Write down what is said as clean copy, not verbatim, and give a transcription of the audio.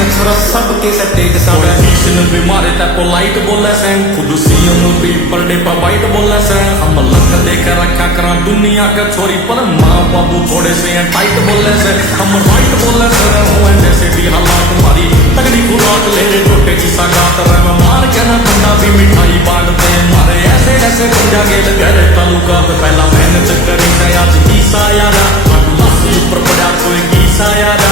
मैं छोरा सबके सटेज सावे किशन भी मारे ता पोलाइट बोले से खुद सीएम भी बर्थडे पर वाइट बोले से हम लक देख रखा करा दुनिया का छोरी पर माँ बाबू थोड़े से टाइट बोले से हम राइट बोले से हुए जैसे भी हालात मारी तगड़ी खुराक ले रे छोटे की सागात रहे मार के ना बंदा भी मिठाई बांटते मारे ऐसे ऐसे बंदा गेल करे तालुका पे पहला मेहनत करी आज की सायारा ऊपर पड़ा कोई की सायारा